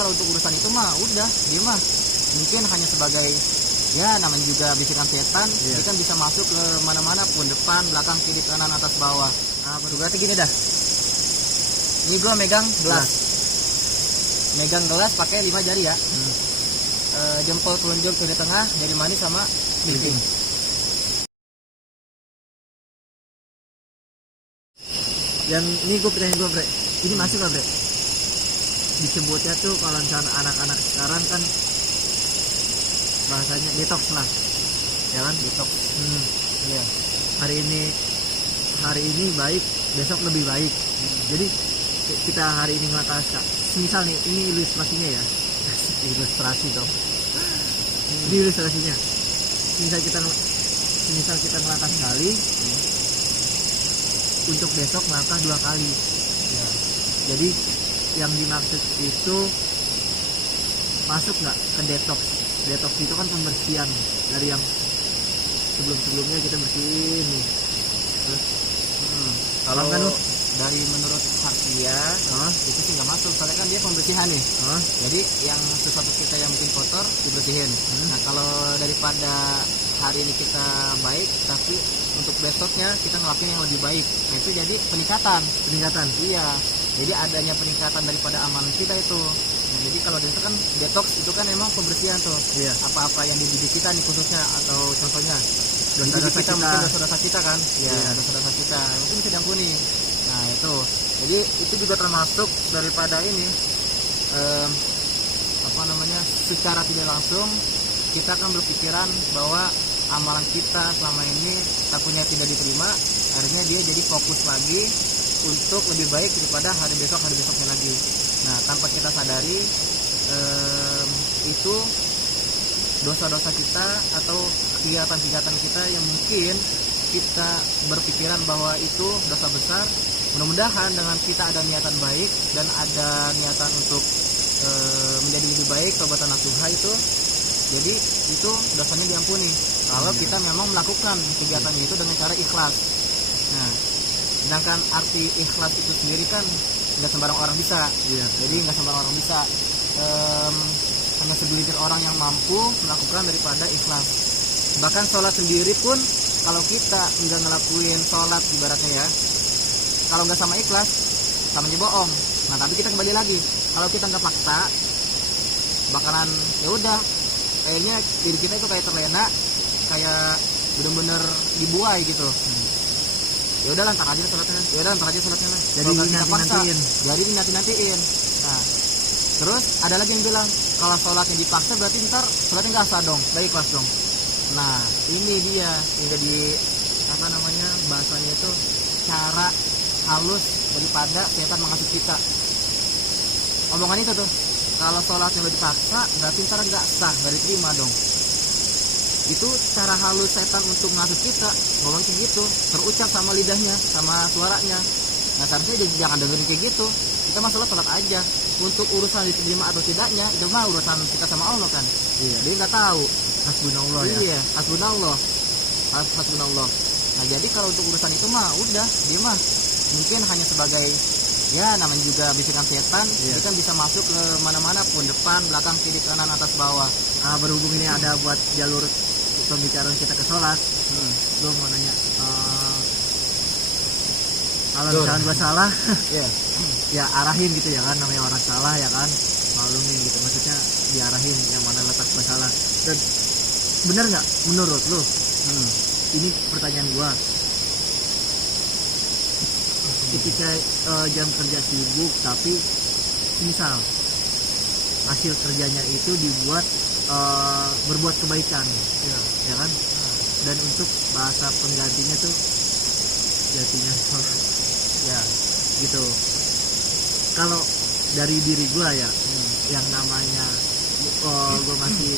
kalau untuk urusan itu mah udah dia mah mungkin hanya sebagai ya namanya juga bisikan setan. Dia kan bisa masuk ke mana-mana pun, depan, belakang, kiri, kanan, atas, bawah. Nah berarti gini dah, ini gua megang gelas pakai 5 jari ya. Jempol telunjuk kiri tengah, jari manis sama kelingking. Yang ini gue pertanyaan gue, Bre, ini masuk gak, Bre? Disebutnya tuh kalau misalnya anak-anak sekarang kan bahasanya detox lah, ya kan? Detox. Iya. Hari ini baik, besok lebih baik. Jadi kita hari ini ngelakukan, misal nih, ini ilustrasinya ya. Ilustrasi dong. Ini ilustrasinya. Misal kita ngelakukan sekali, untuk besok melangkah 2 kali ya. Jadi yang dimaksud itu masuk nggak ke detox itu kan pembersihan dari yang sebelumnya kita bersihin nih. Terus kalau kan dari menurut harfiah itu sih nggak masuk, soalnya kan dia pembersihan nih. Jadi yang sesuatu kita yang mungkin kotor dibersihin. Nah kalau daripada hari ini kita baik tapi untuk besoknya kita ngelakuin yang lebih baik, nah itu jadi peningkatan. Iya, jadi adanya peningkatan daripada amalan kita itu. Nah jadi kalau itu kan detox itu kan emang pembersihan tuh. Iya. Apa-apa yang di diri kita nih khususnya, atau contohnya dosa-dosa kita, mungkin dosa-dosa kita kan. Iya, dosa-dosa kita mungkin bisa diampuni. Nah itu, jadi itu juga termasuk daripada ini secara tidak langsung kita akan berpikiran bahwa amalan kita selama ini takutnya tidak diterima, akhirnya dia jadi fokus lagi untuk lebih baik daripada hari besoknya lagi. Nah tanpa kita sadari itu dosa-dosa kita atau kegiatan-kegiatan kita yang mungkin kita berpikiran bahwa itu dosa besar. Mudah-mudahan dengan kita ada niatan baik dan ada niatan untuk menjadi lebih baik, taubat nasuha itu, jadi itu dosanya diampuni kalau kita memang melakukan kegiatannya itu dengan cara ikhlas. Nah sedangkan arti ikhlas itu sendiri kan nggak sembarang orang bisa. Jadi nggak sembarang orang bisa, hanya segelintir orang yang mampu melakukan daripada ikhlas. Bahkan sholat sendiri pun kalau kita nggak ngelakuin sholat ibaratnya ya, kalau nggak sama ikhlas sama aja bohong. Nah tapi kita kembali lagi, kalau kita nggak paksa bakalan ya udah kayaknya diri kita itu kayak terlena, kayak bener-bener dibuai gitu. Ya udah lantar aja sholatnya lah. Jadi dinanti-nantiin. Nah terus ada lagi yang bilang kalau sholatnya dipaksa berarti ntar sholatnya nggak sah dong, nggak ikhlas dong. Nah ini dia yang jadi bahasanya itu cara halus daripada setan menghasut kita. Omongan itu tuh, kalau sholatnya udah dipaksa berarti ntar nggak sah, nggak diterima dong. Itu cara halus setan untuk menghasut kita, ngomong kayak gitu, terucap sama lidahnya, sama suaranya. Nah seharusnya jangan dengerin kayak gitu. Kita masalah sholat aja. Untuk urusan diterima atau tidaknya itu mah urusan kita sama Allah kan. Dia nggak tahu. Hasbunallah ya. Iya, hasbunallah. Nah jadi kalau untuk urusan itu mah udah, dia mah mungkin hanya sebagai ya namanya juga bisikan setan. Dia kan bisa masuk ke mana-mana pun, depan, belakang, kiri, kanan, atas, bawah. Berhubung ini ada buat jalur pembicaraan kita ke sholat, gue mau nanya, kalau misalkan gue salah, ya arahin gitu ya kan, namanya orang salah ya kan, maklumin gitu, maksudnya diarahin yang mana letak gue salah. Dan bener nggak menurut lo? Ini pertanyaan gue. Ketika jam kerja sibuk, tapi misal hasil kerjanya itu dibuat berbuat kebaikan, ya kan? Dan untuk bahasa penggantinya tuh jadinya ya gitu. Kalau dari diri gue ya, yang namanya gue masih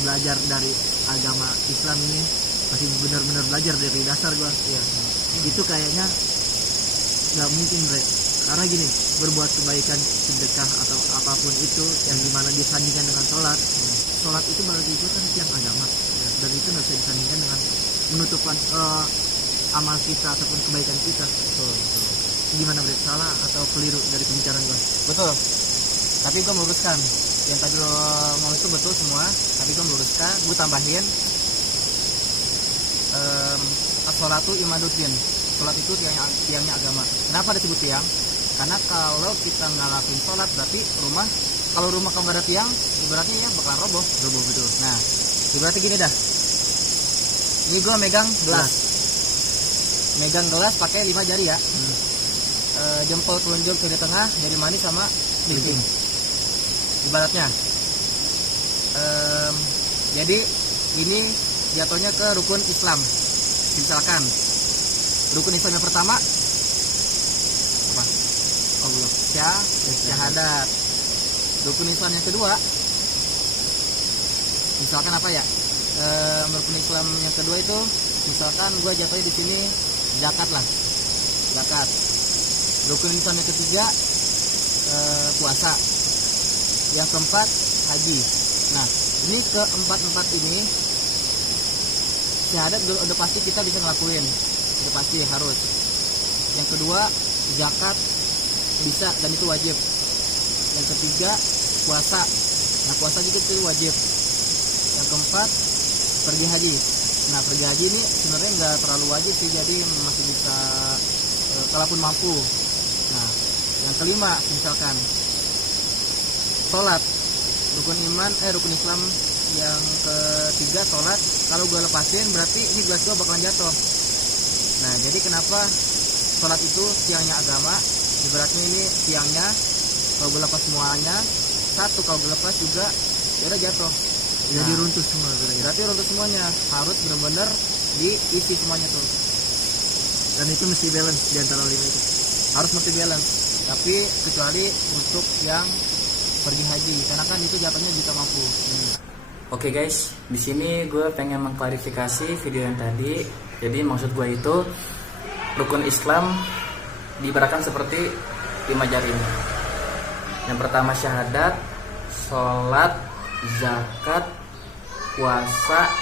belajar dari agama Islam ini, masih benar-benar belajar dari dasar gue. Itu kayaknya nggak mungkin, Bre. Karena gini, berbuat kebaikan, sedekah atau apapun itu yang dimana disandingkan dengan sholat itu berarti itu kan tiang agama, dan itu nggak bisa disandingkan dengan menutupan amal kita ataupun kebaikan kita. Gimana, Bre? Salah atau keliru dari pembicaraan gue? Betul. Tapi gue meluruskan yang tadi lo ngomong itu betul semua, tapi gue meluruskan, gue tambahin as-sholatu imaduddin. Sholat itu tiangnya agama. Kenapa disebut tiang? Karena kalau kita nggak lakuin sholat, berarti kalau rumah kalau nggak ada tiang, ibaratnya ya bakal roboh. Betul. Nah, ibaratnya gini dah. Ini gue megang gelas pakai 5 jari ya. Jempol telunjuk jari tengah, jari manis sama kelingking. Ibaratnya. Jadi ini jatuhnya ke rukun Islam. Misalkan rukun Islam yang pertama apa? Allah. Syahadat. Rukun Islam yang kedua, misalkan apa ya? Rukun Islam yang kedua itu, misalkan gue jatuhnya di sini zakat lah. Zakat. Rukun Islam yang ketiga puasa. Yang keempat haji. Nah, ini keempat ini syahadat udah pasti kita bisa ngelakuin, udah pasti harus. Yang kedua zakat bisa dan itu wajib. Yang ketiga puasa. Nah, puasa juga itu wajib. Yang keempat pergi haji. Nah, pergi haji ini sebenarnya nggak terlalu wajib sih, jadi masih bisa kalaupun mampu. Nah, yang kelima misalkan sholat, rukun Islam yang ketiga sholat. Kalau gue lepasin berarti ini gelas gue bakalan jatuh. Nah, jadi kenapa sholat itu tiangnya agama? Ibaratnya ini tiangnya, kalau gue lepas semuanya satu, kalau gue lepas juga ya udah jatuh. Jadi runtuh semua berarti runtuh semuanya, harus benar-benar diisi semuanya tuh. Dan itu mesti balance di antara 5 itu. Harus mesti balance. Tapi kecuali untuk yang pergi haji, karena kan itu jatuhnya bisa mampu. Oke guys, di sini gue pengen mengklarifikasi video yang tadi. Jadi maksud gue itu rukun Islam diibaratkan seperti 5 jari ini. Yang pertama syahadat, sholat, zakat, puasa,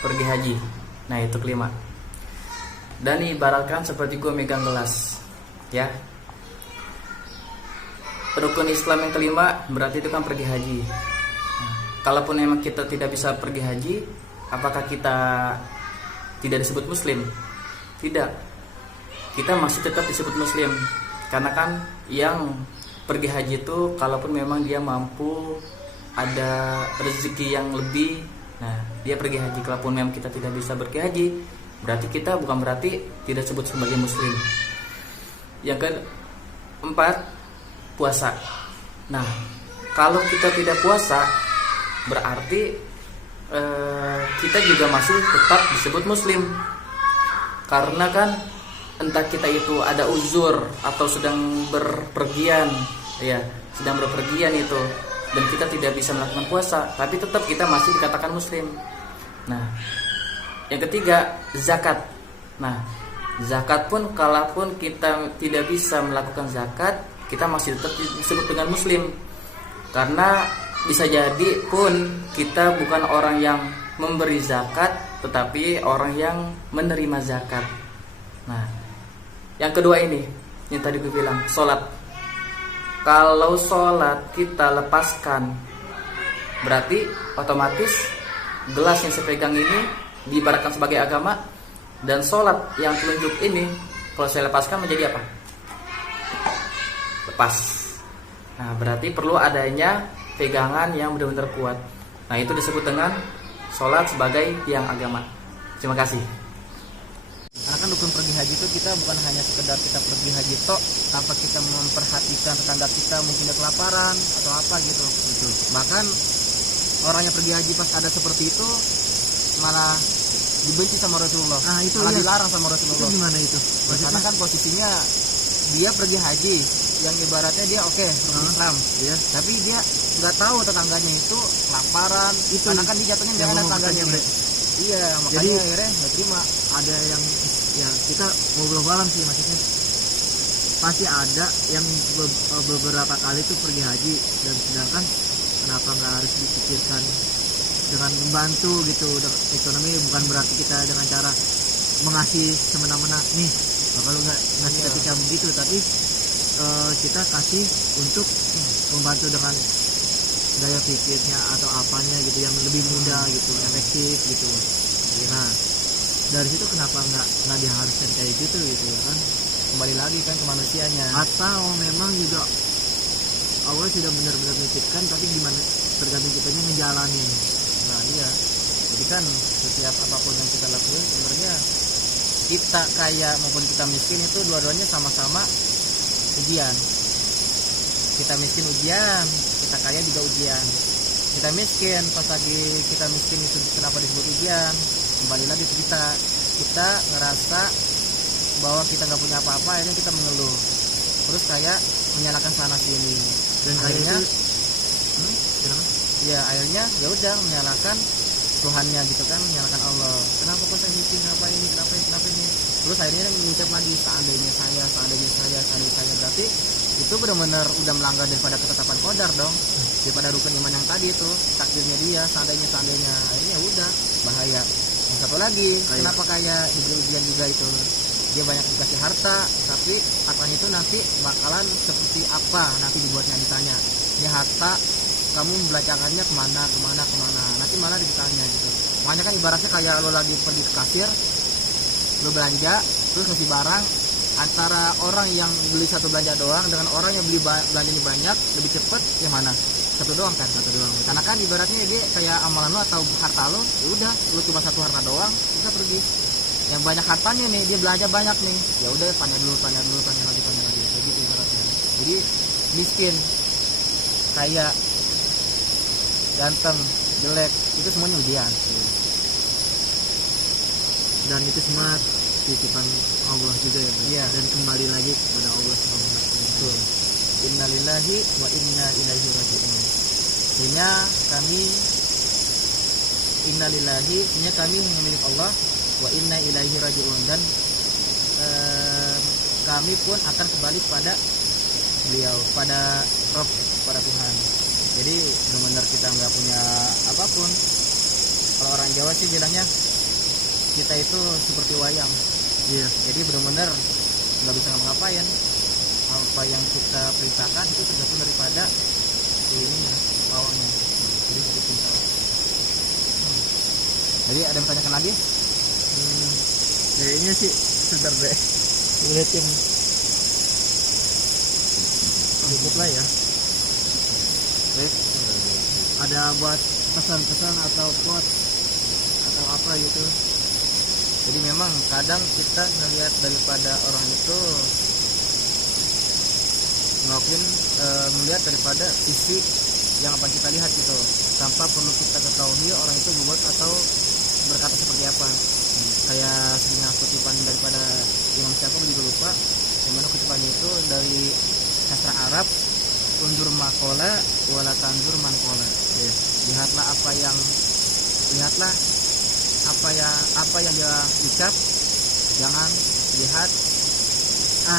pergi haji. Nah, itu kelima. Dan ibaratkan seperti gue megang gelas, ya. Rukun Islam yang kelima berarti itu kan pergi haji. Nah, kalaupun memang kita tidak bisa pergi haji, apakah kita tidak disebut muslim? Tidak. Kita masih tetap disebut muslim. Karena kan yang pergi haji itu kalaupun memang dia mampu, ada rezeki yang lebih, nah dia pergi haji. Kalaupun memang kita tidak bisa pergi haji, berarti kita bukan berarti tidak disebut sebagai muslim. Yang keempat, puasa. Nah, kalau kita tidak puasa, berarti kita juga masih tetap disebut muslim. Karena kan entah kita itu ada uzur atau sedang berpergian, ya, sedang berpergian itu, dan kita tidak bisa melakukan puasa, tapi tetap kita masih dikatakan muslim. Nah, yang ketiga, zakat. Nah, zakat pun kalaupun kita tidak bisa melakukan zakat, kita masih tetap disebut dengan muslim. Karena bisa jadi pun kita bukan orang yang memberi zakat, tetapi orang yang menerima zakat. Nah, yang kedua ini, yang tadi gue bilang, sholat. Kalau sholat kita lepaskan, berarti otomatis gelas yang saya pegang ini diibaratkan sebagai agama. Dan sholat yang telunjuk ini, kalau saya lepaskan menjadi apa? Lepas. Nah, berarti perlu adanya pegangan yang benar-benar kuat. Nah, itu disebut dengan sholat sebagai tiang agama. Terima kasih. Karena kan rukun pergi haji itu kita bukan hanya sekedar kita pergi haji tok tanpa kita memperhatikan tetangga kita mungkin ada kelaparan atau apa gitu. Betul. Bahkan orang yang pergi haji pas ada seperti itu malah dibenci sama Rasulullah. Nah, itu malah iya. dilarang sama Rasulullah. Itu gimana itu? Karena kan posisinya dia pergi haji yang ibaratnya dia rukun Islam, ya. Tapi dia nggak tahu tetangganya itu kelaparan. Itu karena kan dia jatuhnya nggak ada tetangganya. Iya, makanya jadi akhirnya nggak terima. Ada yang ya kita ngobrol malam sih, maksudnya pasti ada yang beberapa kali tuh pergi haji, dan sedangkan kenapa nggak harus dipikirkan dengan membantu gitu. Ekonomi bukan berarti kita dengan cara mengasih semena-mena nih, kalau nggak ngasih ketika begitu, tapi kita kasih untuk membantu dengan daya pikirnya atau apanya gitu yang lebih mudah gitu, efektif gitu. Nah dari situ kenapa nggak diharuskan kayak gitu gitu ya kan? Kembali lagi kan ke manusianya. Atau memang juga Allah sudah benar-benar menitipkan, tapi gimana tergantung kitanya ngejalanin. Nah iya, jadi kan setiap apapun yang kita lakuin sebenarnya kita kaya maupun kita miskin itu dua-duanya sama-sama ujian. Kita miskin ujian, kita kaya juga ujian. Kita miskin, pas lagi kita miskin itu kenapa disebut ujian? Kembali lagi ke kita ngerasa bahwa kita nggak punya apa-apa, akhirnya kita mengeluh, terus kayak menyalahkan sana sini, dan akhirnya ya akhirnya ya udah menyalahkan Tuhannya gitu kan, menyalahkan Allah. Kenapa kok saya miskin, kenapa ini, terus akhirnya mengucap lagi seandainya saya, berarti itu benar-benar udah melanggar daripada ketetapan qadar dong, daripada rukun iman yang tadi itu, takdirnya dia, seandainya, akhirnya udah bahaya. Yang satu lagi, kenapa kayak diberi ujian juga itu, dia banyak dikasih harta, tapi hartanya itu nanti bakalan seperti apa nanti dibuatnya, ditanya ini harta kamu belanjakannya kemana, nanti malah ditanya gitu. Makanya kan ibaratnya kayak lo lagi pergi ke kasir, lo belanja terus ngasih barang, antara orang yang beli satu belanja doang dengan orang yang beli belanjanya banyak lebih cepet, yang mana? Satu doang kan, karena kan ibaratnya dia kayak amalan lo atau harta lo, ya udah lo cuma satu harta doang bisa pergi. Yang banyak hartanya nih, dia belanja banyak nih, ya udah tanya lagi kayak gitu ibaratnya. Jadi miskin, kaya, ganteng, jelek, itu semuanya ujian. Dan itu semua titipan Allah juga ya, Iya. Dan kembali lagi kepada Allah SWT. Betul. Innalillahi wa inna ilaihi raji'un. Sehingga kami milik Allah, wa inna ilaihi raji'un, dan kami pun akan kembali pada beliau, pada Rabb, pada Tuhan. Jadi benar-benar kita nggak punya apapun. Kalau orang Jawa sih bilangnya kita itu seperti wayang. Iya. Jadi benar-benar nggak bisa ngapain. Apa yang kita perintahkan itu tergantung daripada ininya, pawangnya. Jadi seperti itu. Jadi ada yang tanyakan lagi? Kayaknya sih sebentar deh. Lihatin. Cukup lah ya. Baik. Ada buat pesan-pesan atau quotes atau apa gitu. Jadi memang kadang kita ngelihat daripada orang itu melihat daripada sisi yang apa kita lihat gitu, tanpa perlu kita ketahui orang itu berbuat atau berkata seperti apa. Kayak seringnya kutipan daripada Imam Syafi'i juga lupa, yang mana kutipannya itu dari sastra Arab, undur makola wala tanzur mankola. Lihatlah apa yang dia ucap, jangan lihat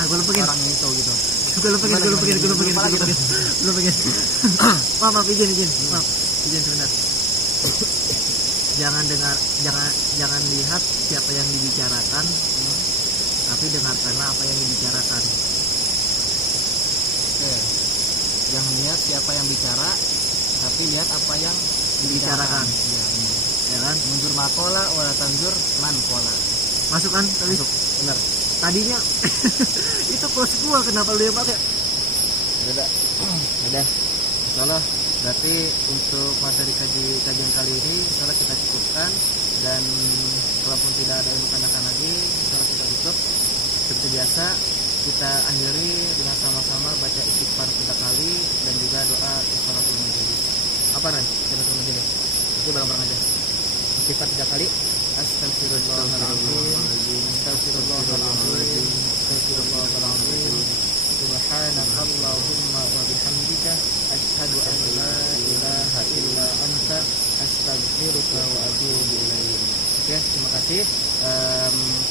Gue lupain orangnya itu gitu. gue lupain maaf izin sebentar. jangan lihat siapa yang dibicarakan, tapi dengarkanlah apa yang dibicarakan. Jangan lihat siapa yang bicara, tapi lihat apa yang Dibicarakan. Iya, benar. Ya kan? Mundur makola wala tanzur mankola. Masuk kan tadi? Benar. Tadinya itu quotes gua, kenapa lu yang pakai? Udah. Insyaallah berarti untuk materi kajian kali ini insyaallah kita cukupkan, dan kalaupun tidak ada yang tanyakan lagi insyaallah kita tutup. Seperti biasa kita akhiri dengan sama-sama baca istighfar 3 kali dan juga doa kafaratul majelis. Apa nih? Kafaratul majelis. Itu bareng-bareng aja. Istighfar 3 kali. Astagfirullahaladzim, astagfirullahaladzim, astagfirullahaladzim. Subhanakallahumma wa bihamdika asyhadu an la ilaha illa anta astaghfiruka wa atubu ilaik. Oke, terima kasih.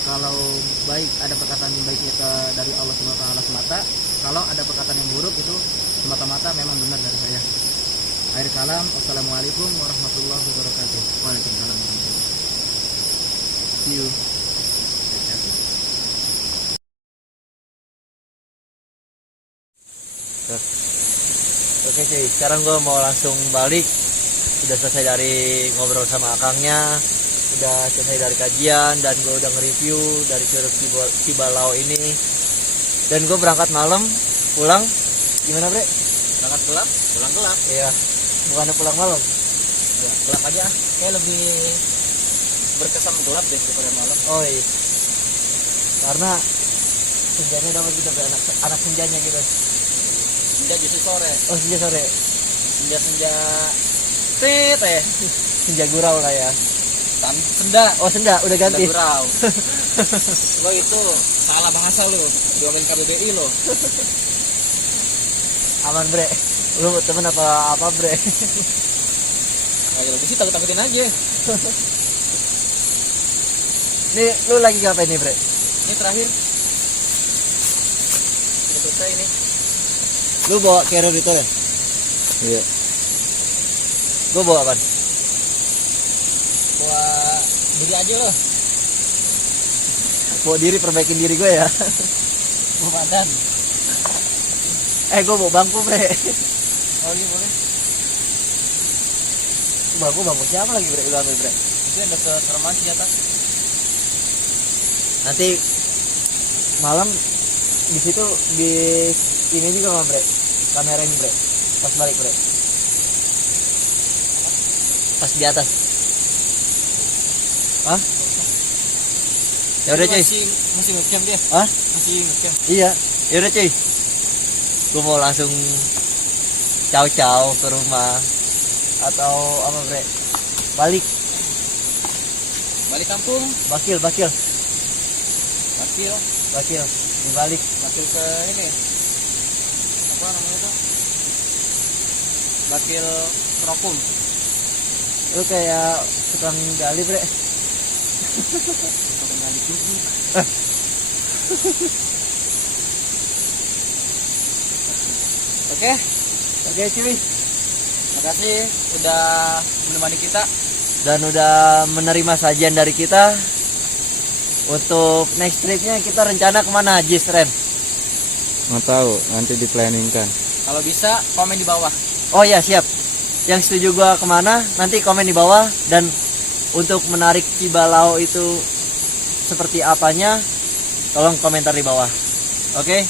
Kalau baik ada perkataan yang baik itu dari Allah SWT semata. Kalau ada perkataan yang buruk itu semata-mata memang benar dari saya. Akhir kalam. Wassalamualaikum warahmatullahi wabarakatuh. Waalaikumsalam. See you. Oke. cuy, sekarang gue mau langsung balik. Udah selesai dari ngobrol sama akangnya, udah selesai dari kajian, dan gue udah nge-review dari Curug Cibalau ini. Dan gue berangkat malam, pulang gimana bre? Berangkat gelap, pulang gelap. Iya, bukannya pulang malam. Ya, gelap aja. Kayak lebih berkesan gelap deh daripada malam. Oh iya, karena senjanya dapat kita bre, anak senjanya gitu. Senja justru sore. Oh senja sore, Senja-senja tit ya. senja gurau lah ya. Senda. Oh senda, udah ganti. Senda gurau. Lo itu salah bahasa lo. Diomelin KBBI lo. Aman bre, lu temen apa bre? Ayo lebih sih takut-takutin aja. Nih lu lagi ngapain nih bre? Ini terakhir. Udah selesai ini. Lu bawa carrier itu ya? Iya. Gue bawa apa? Bawa diri aja lo. Bawa diri, perbaikin diri gue ya. Bawa badan. Gue bawa bangku bre. Oh iya boleh. Bangku siapa lagi bre? Lu ambil bre. Itu ada kereman di atas. Nanti malam di situ di ini juga nggak bre? Kamera ini bre. Pas balik bre. Pas di atas. Hah? Ya udah cuy. Masih ngecam dia. Hah? Masih ngecam. Iya. Ya udah cuy. Gue mau langsung caw ke rumah atau apa bre? Balik. Balik kampung. Bakil. Bakil. Dibalik. Bakil ke ini. Apa namanya itu? Bakil Prokum. Lu kayak tukang gali bre. Tukang gali kuku. Oke. Oke cuy. Makasih udah menemani kita. Dan udah menerima sajian dari kita. Untuk next tripnya kita rencana kemana Jis Ren? Nggak tahu, nanti diplanningkan. Kalau bisa komen di bawah. Oh ya siap. Yang setuju gua kemana nanti komen di bawah. Dan untuk menarik Cibalau itu seperti apanya, tolong komentar di bawah. Oke?